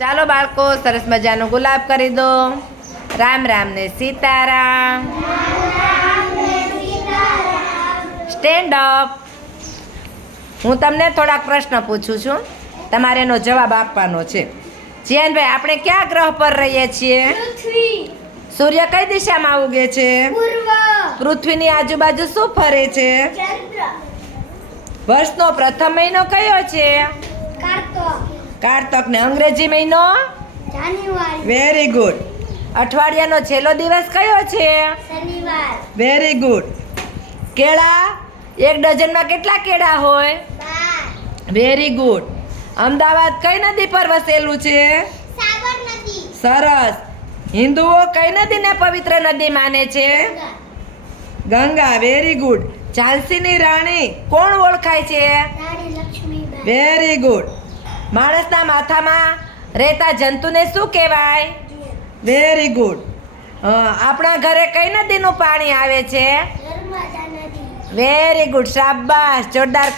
ચાલો બાળકો, સરસ મજાનો ગુલાબ કરી દો. રામ રામ ને સીતારામ. Stand up. હું તમને થોડાક પ્રશ્ન પૂછું છું, તમારે એનો જવાબ આપવાનો છે. જીયાનભાઈ, આપણે કયા ગ્રહ પર રહીએ છીએ? સૂર્ય કઈ દિશામાં ઉગે છે? પૃથ્વીની આજુબાજુ શું ફરે છે? વર્ષનો પ્રથમ મહિનો કયો છે? કારતક. ને અંગ્રેજી મહિનો? Very good. અઠવાડિયાનો છેલ્લો દિવસ કયો છે? Very good. કેળા, એક ડઝનમાં કેટલા કેળા હોય? Very good. અમદાવાદ કઈ નદી પર વસેલું છે? સરસ. હિન્દુઓ કઈ નદીને પવિત્ર નદી માને છે? ગંગા. Very good. ઝાંસીની રાણી કોણ ઓળખાય છે? Very good. માણસના માથામાં રહેતા જંતુને શું કહેવાય? Very good. આપણા ઘરે કઈ નદીનું પાણી આવે છે? Very good. શાબાશ, જોરદાર.